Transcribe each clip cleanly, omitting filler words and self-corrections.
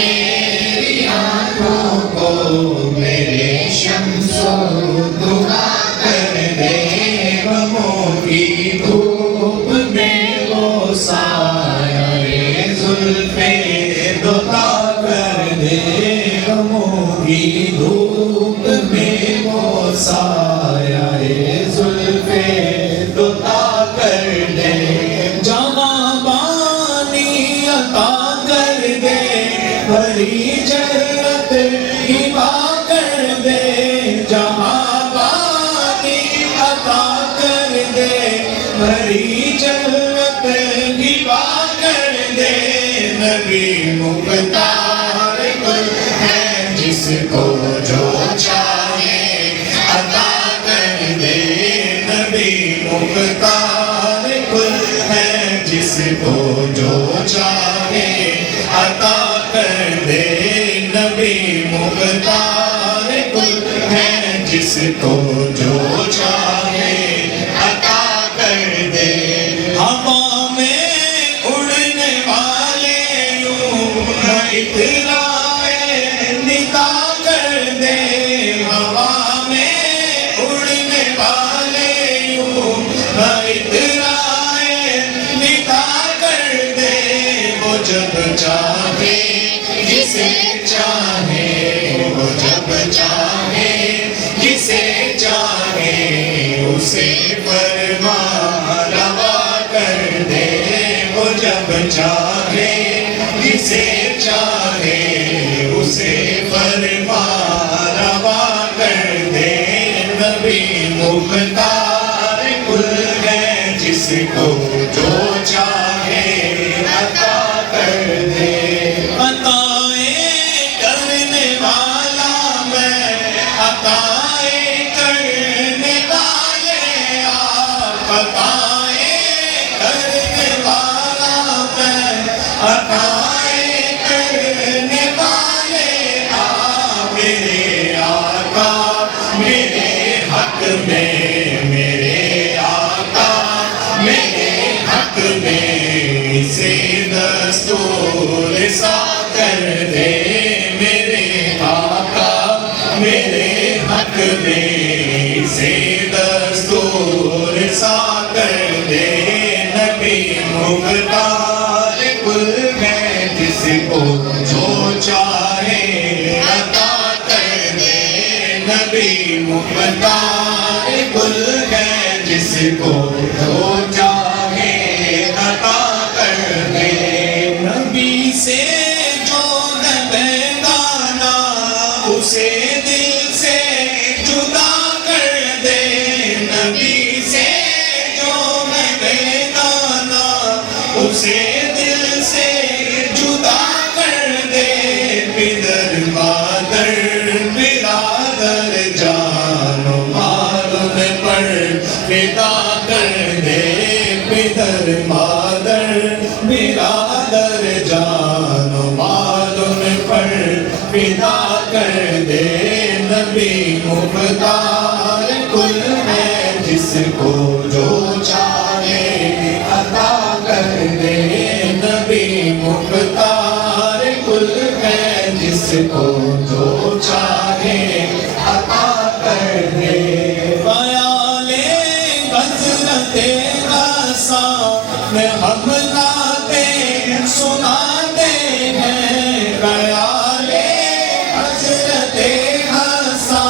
میری آنکھوں کو میرے شمس و دعا کر دے، غموں کی دھوپ میں وہ سایہ زلف دعا کر دے، غموں کی دھوپ میں وہ سایہ زلف دعا کر دے، جہاں بانی عطا کر دے، بھری جنت ہبا کر دے، جہاں بانی عطا کر دے، بھری جنت ہبا کر دے، نبی مختار گل ہے جس کو جو چاہے عطا کر دے، نبی مختار گل ہے جس کو جو چاہے عطا کر دے، نبی مختار گل ہے جس کو جو چاہے عطا کر دے، ہوا میں اڑنے والے یوں اطلاع ندا کر دے، ہوا میں اڑنے والے یوں اطلاع ندا کر دے، وہ جب چاہے جسے چاہے، وہ جب چاہے جسے چاہے اسے فرما روا کر دے، وہ جب چاہے جسے چاہے اسے فرما روا کر دے، نبی مختار گل ہے جس کو جو چاہے عطا کر دے، عطائیں کرنے والا میں، عطائیں کرنے والے آپ، عطائیں کرنے والا میں، عطائیں کرنے والے آپ، میرے آقا میرے حق میں، میرے آقا میرے حق میں اسے دستور سا کر دے، میرے آقا میرے حق میں اسے دستور سا کر دے، نبی مختار گل ہے جس کو جو چاہے عطا کر دے، نبی مختار گل ہے جس کو جو چاہے عطا کر دے، نبی سے جو ہے بیگانہ اسے دل سے جدا کر دے، نبی سے جو ہے بیگانہ اسے دل سے جدا کر دے، پدر مادر برادر جان و مال پر فدا کر دے، پدر مادر برادر جان و مال پر فدا کر دے، نبی مختار گل ہے جس کو جو چاہے عطا کر دے، نبی مختار گل ہے جس کو جو چاہے عطا کر دے، خیال حضرت رسا میں ہم نعتیں سناتے ہیں، خیال حضرت رسا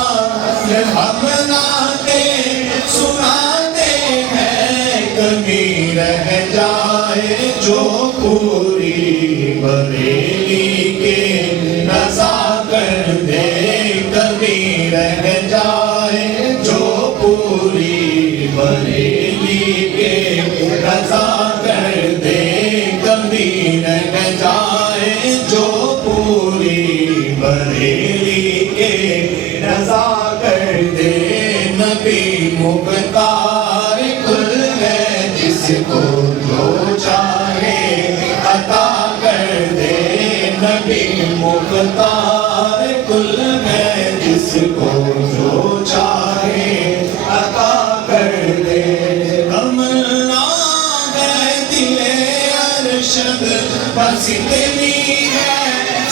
میں ہم نعتیں سناتے ہیں، کمی رہ جائے جو پوری بریلی کے رضا کر دے، کمی رہ جائے جو پوری بریلی کے رضا کر دے، کمی رہ جائے جو پوری بریلی کے رضا کر دے، نبی مختار گل ہے جس کو جو چاہے عطا کر دے، نبی مختار گل ہے جس کو جو چاہے عطا کر دے، تمنا ہے دل ارشد بس اتنی ہے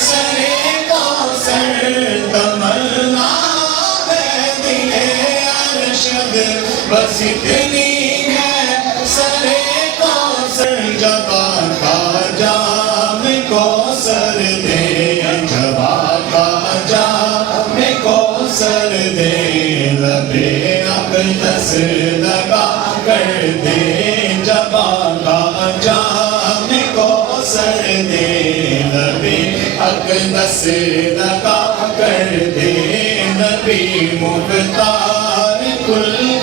اتنی ہے سرے کوثر جبا کا جام کوثر دے جبا کا جام کوثر دے لبے اقدس لگا کر دے جبا کا جام کوثر دے لبے اقدس لگا کر دے نبی مختار کل